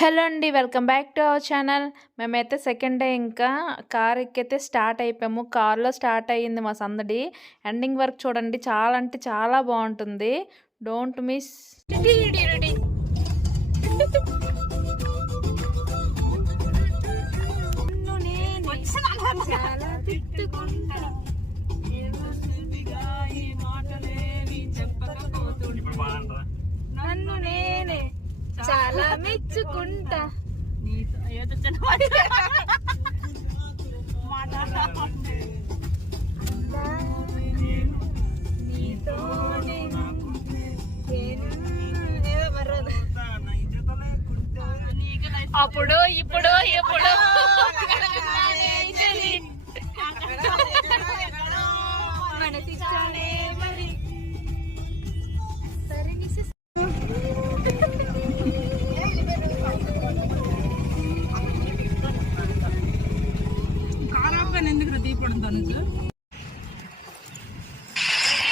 Hello అండి, welcome back to our channel. మేమైతే second day ఇంకా కార్ ఎక్కైతే స్టార్ట్ అయిపోయాము. కార్లో స్టార్ట్ అయ్యింది మా సందడి. ఎండింగ్ వరకు చూడండి, చాలా అంటే చాలా బాగుంటుంది. Don't miss. నన్ను నేనే చాలా మెచ్చుకుంటా. అప్పుడు ఇప్పుడు ఎప్పుడు మనసిచ్చానే మరి. సరే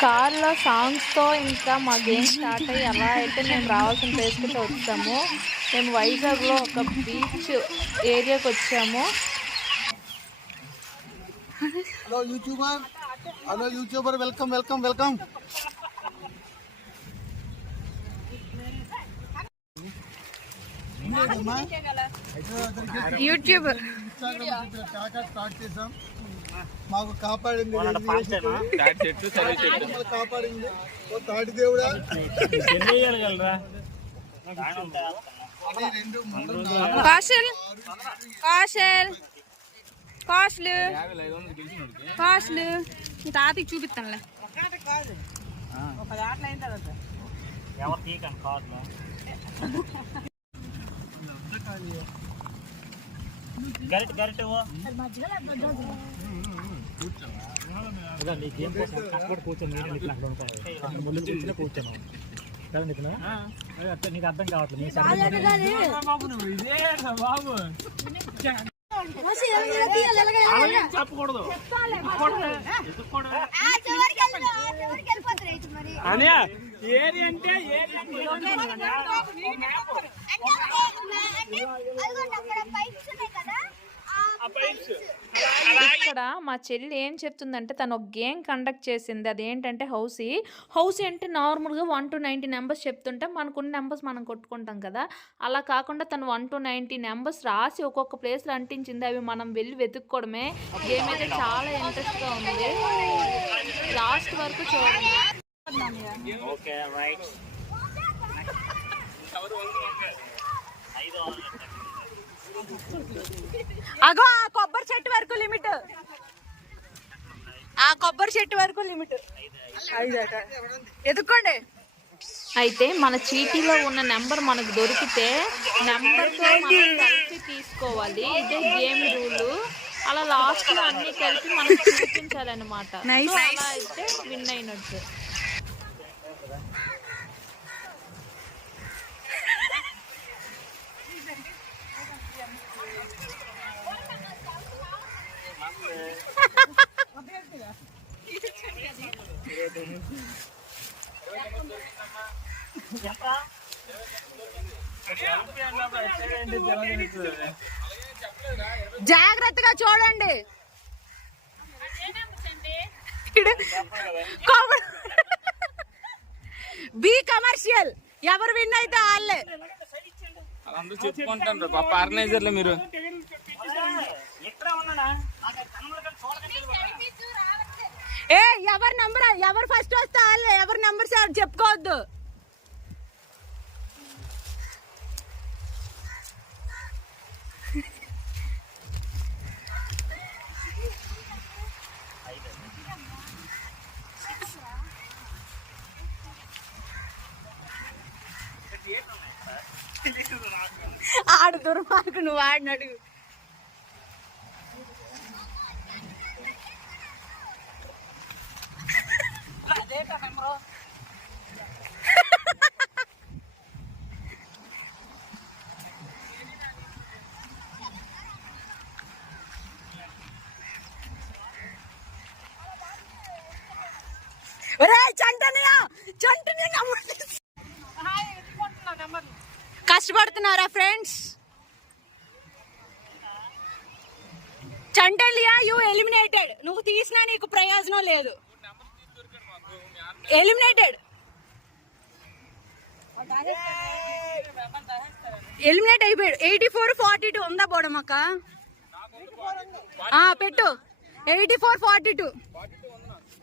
కార్లో సాంగ్స్తో ఇంకా మా గేమ్ స్టార్ట్ అయ్యి అలా అయితే మేము రావాల్సిన ప్లేస్కి వచ్చాము. మేము వైజాగ్లో ఒక బీచ్ ఏరియాకి వచ్చాము. Hello YouTuber, welcome welcome welcome. YouTuber start చేసాం. మాకు కాపాడింది కాపాడింది తాటి దేవుడా. కాశల్ కాశల్ కాస్ట్లు కాస్ట్లు మీ తాతకి చూపిస్తానులే. నీకు అర్థం కావట్లేదు. చెప్పకూడదు ఏది అంటే ఇక్కడ మా చెల్లి ఏం చెప్తుందంటే, తను ఒక గేమ్ కండక్ట్ చేసింది. అదేంటంటే హౌసీ అంటే నార్మల్గా 1 to 90 నెంబర్స్ చెప్తుంటే మనకున్న నెంబర్స్ మనం కొట్టుకుంటాం కదా. అలా కాకుండా తను 1 to 90 నెంబర్స్ రాసి ఒక్కొక్క ప్లేస్లో అంటించింది. అవి మనం వెళ్ళి వెతుక్కోవడమే. గేమ్ అయితే చాలా ఇంట్రెస్ట్గా ఉంది. లాస్ట్ వరకు చూడండి. అగో ఆ కొబ్బరి చెట్టు వరకు లిమిట్, ఆ కొబ్బరి చెట్టు వరకు లిమిట్. ఎదుక్కోండి. అయితే మన చీటీలో ఉన్న నెంబర్ మనకు దొరికితే నెంబర్తో మనం కలిసి తీసుకోవాలి. ఇదే గేమ్ రూలు. అలా లాస్ట్లో అన్ని కలిపి మనం చూపించాలన్నమాట. అలా అయితే విన్ అయినట్టు. జాగ్రత్తగా చూడండి. B commercial. ఎవరు విన్ అయితే వాళ్ళే. అందరూ చెప్పుకుంటారు పాప ఆర్గనైజర్లు. మీరు ఎవరి నంబర్ ఎవరు ఫస్ట్ వస్తే వాళ్ళే. ఎవరి నంబర్స్ చెప్పుకోవద్దు. ఆడు దుర్మార్గు, నువ్వు ఆడినడు. కష్టపడుతున్నారా ఫ్రెండ్స్? చంటలియా యూ ఎలిమినేటెడ్. నువ్వు తీసినా నీకు ప్రయోజనం లేదు. ఎలిమినేటెడ్. ఎలిమినేట్ అయిపోయాడు. 84-42 ఉందా బోడమ్మక్క? పెట్టు. 84-42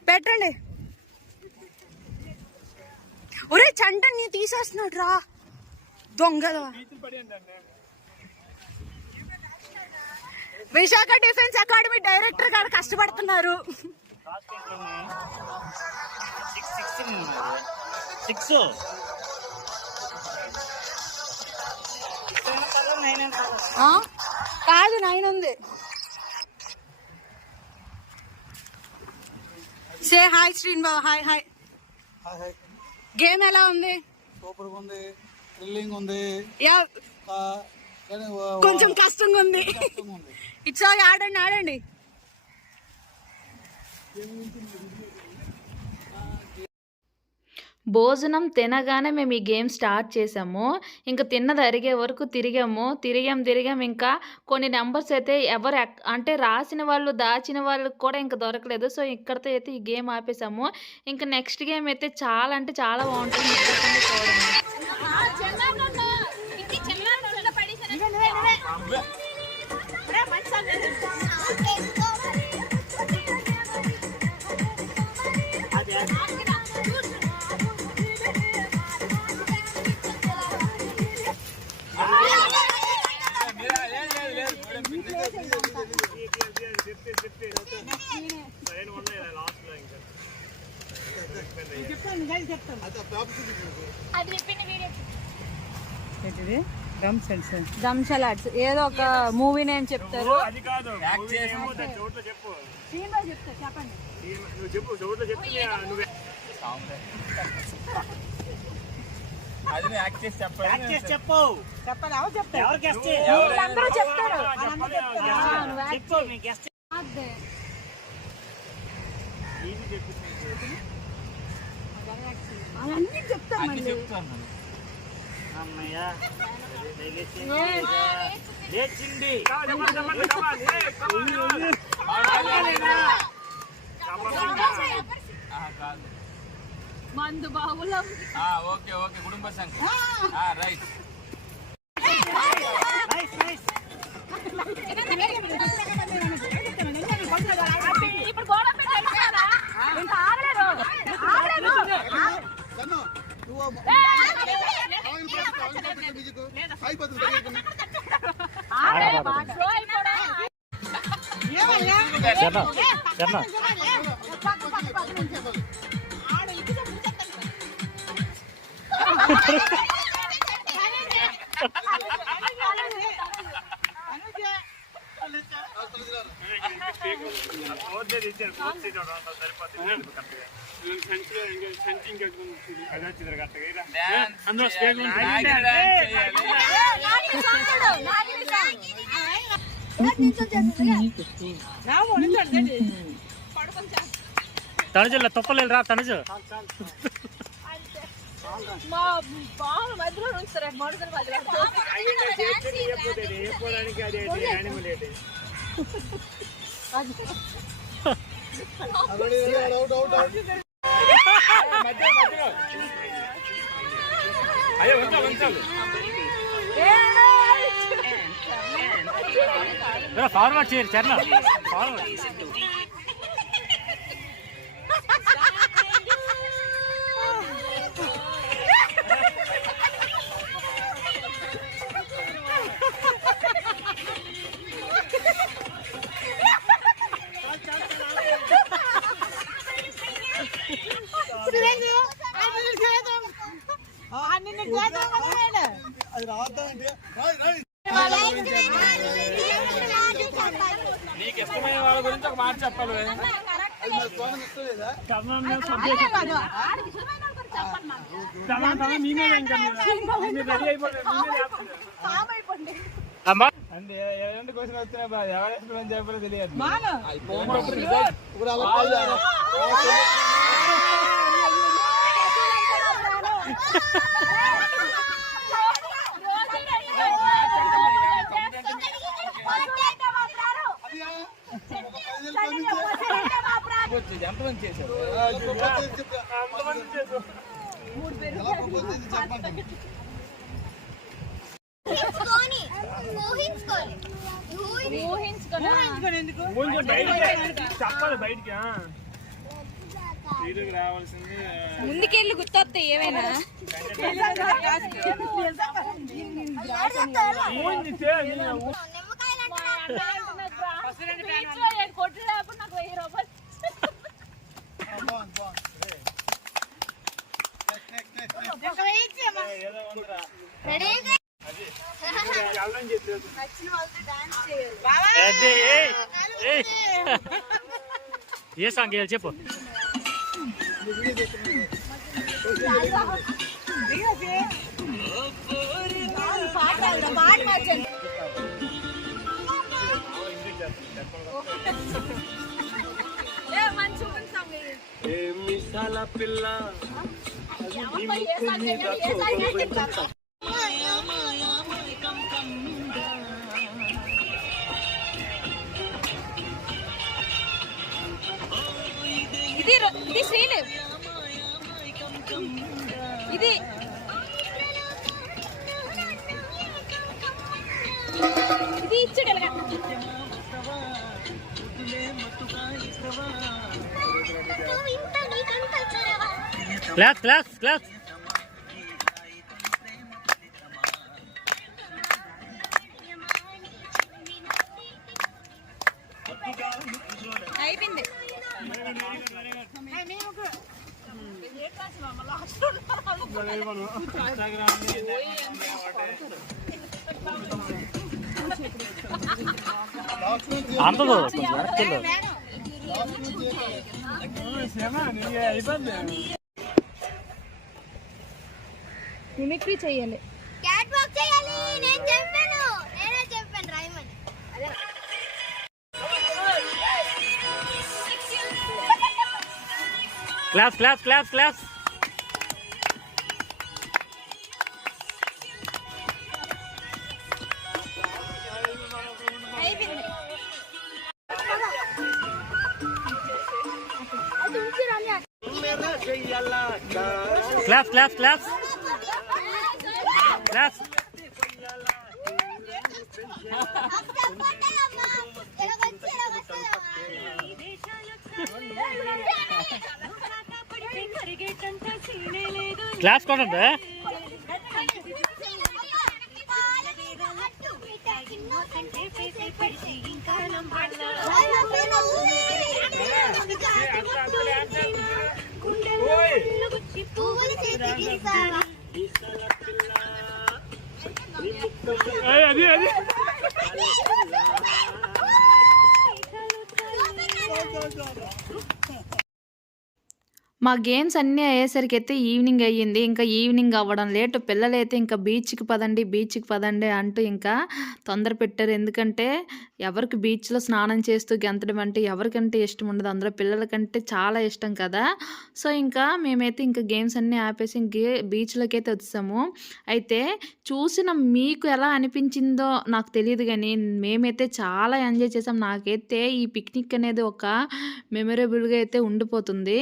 పెట్టండి. ఒరే చంట నీ తీసేస్తున్నాడు రా దొంగ. విశాఖ డిఫెన్స్ అకాడమీ డైరెక్టర్ గారు కష్టపడుతున్నారు. కాదు 9 ఉంది. Say hi Srin Babu. Hi hi. Game ఎలా ఉంది? సూపర్ గా ఉంది, థ్రిల్లింగ్ ఉంది, కొంచెం కష్టంగా ఉంది. ఇట్స్ ఆల్ ఆడండి ఆడండి. భోజనం తినగానే మేము ఈ గేమ్ స్టార్ట్ చేసాము. ఇంకా తిన్నది అరిగే వరకు తిరిగాం. ఇంకా కొన్ని నెంబర్స్ అయితే ఎవరు అంటే రాసిన వాళ్ళు దాచిన వాళ్ళకి కూడా ఇంకా దొరకలేదు. సో ఇక్కడితో అయితే ఈ గేమ్ ఆపేసాము. ఇంకా నెక్స్ట్ గేమ్ అయితే చాలా అంటే చాలా బాగుంటుంది. దంశలాడ్స్ ఏదో ఒక మూవీ నేమ్ చెప్తారు. అవన్నీ చెప్తాను. మందు బాబులో ఓకే కుటుంబ సంఖ్య రైట్. ఇప్పుడు గోడ పెట్టారా? ఇంకా ఆడలేదు. తనజుల తొప్పలేదు రా తనజు. మా బావ మధ్యలో ఉంచుతారు మడుగుల మధ్యలో. ఫార్వర్డ్ చేయరు చర్ణ ఫార్వర్డ్. నీకు ఇష్టమైన వాళ్ళ గురించి ఒక మాట చెప్పాలి. అంటే ఎలాంటి క్వశ్చన్ వచ్చినా ఎవరు చెప్పాలో తెలియదు. ఎంతమంది చేశారు? చెప్పాలి బయటికి. రావాల్సింది ముందుకెళ్ళి గుర్తొస్తాయి ఏమైనా. ఏ సాంగ్ వేయాలి చెప్పు. పిల్ల ఇది శ్రీలేవ్, ఇది ఇచ్చాడు. Class class class. అయిపోయింది. అంత మిమిక్రీ చేయాలి. క్యాట్ వాక్ చేయాలి. నేను చెప్పాను, నేనే చెప్పాను రాయమని. Class class class class. అయిపోయింది. Class class class class. Class కొనండి. అది అది మా గేమ్స్ అన్నీ అయ్యేసరికి అయితే ఈవినింగ్ అయ్యింది. ఇంకా ఈవినింగ్ అవ్వడం లేటు. పిల్లలైతే ఇంకా బీచ్‌కి పదండి అంటూ ఇంకా తొందర పెట్టారు. ఎందుకంటే ఎవరికి బీచ్‌లో స్నానం చేస్తూ గెంతడం అంటే ఎవరికంటే ఇష్టం ఉండదు. అందులో పిల్లలకంటే చాలా ఇష్టం కదా! సో, ఇంకా మేమైతే ఇంకా గేమ్స్ అన్నీ ఆపేసి బీచ్‌లోకైతే వచ్చేసాము. అయితే చూసిన మీకు ఎలా అనిపించిందో నాకు తెలీదు గానీ, మేమైతే చాలా ఎంజాయ్ చేసాం. నాకైతే ఈ పిక్నిక్ అనేది ఒక మెమరబుల్‌గా అయితే ఉండిపోతుంది.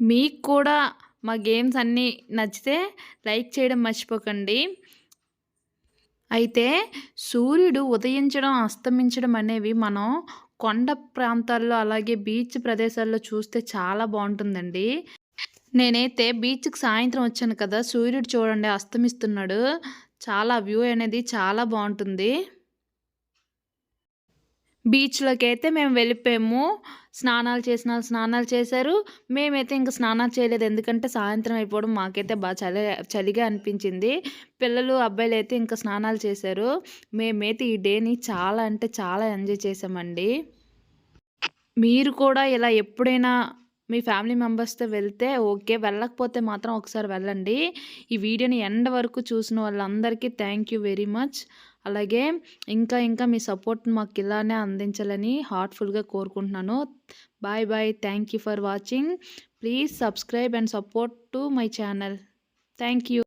మీకు కూడా మా గేమ్స్ అన్నీ నచ్చితే లైక్ చేయడం మర్చిపోకండి. అయితే సూర్యుడు ఉదయించడం, అస్తమించడం అనేవి మనం కొండ ప్రాంతాల్లో అలాగే బీచ్ ప్రదేశాల్లో చూస్తే చాలా బాగుంటుందండి. నేనైతే బీచ్‌కి సాయంత్రం వచ్చాను కదా! సూర్యుడు చూడండి అస్తమిస్తున్నాడు. చాలా వ్యూ అనేది చాలా బాగుంటుంది. బీచ్‌లోకి అయితే మేము వెళ్ళిపోయాము. స్నానాలు చేశారు. మేమైతే ఇంక స్నానాలు చేయలేదు. ఎందుకంటే సాయంత్రం అయిపోవడం మాకైతే చలిగా అనిపించింది. పిల్లలు, అబ్బాయిలైతే ఇంకా స్నానాలు చేశారు. మేమైతే ఈ డేని చాలా అంటే చాలా ఎంజాయ్ చేసామండి. మీరు కూడా ఇలా ఎప్పుడైనా మీ ఫ్యామిలీ మెంబర్స్‌తో వెళ్తే ఓకే. వెళ్ళకపోతే మాత్రం ఒకసారి వెళ్ళండి. ఈ వీడియోని ఎండ్ వరకు చూసిన వాళ్ళందరికీ థ్యాంక్ యూ వెరీ మచ్. అలాగే ఇంకా మీ సపోర్ట్ మాకు ఇలానే అందించాలని హార్ట్‌ఫుల్‌గా కోరుకుంటున్నాను. Bye. Thank you for watching. Please subscribe and support to my channel. Thank you.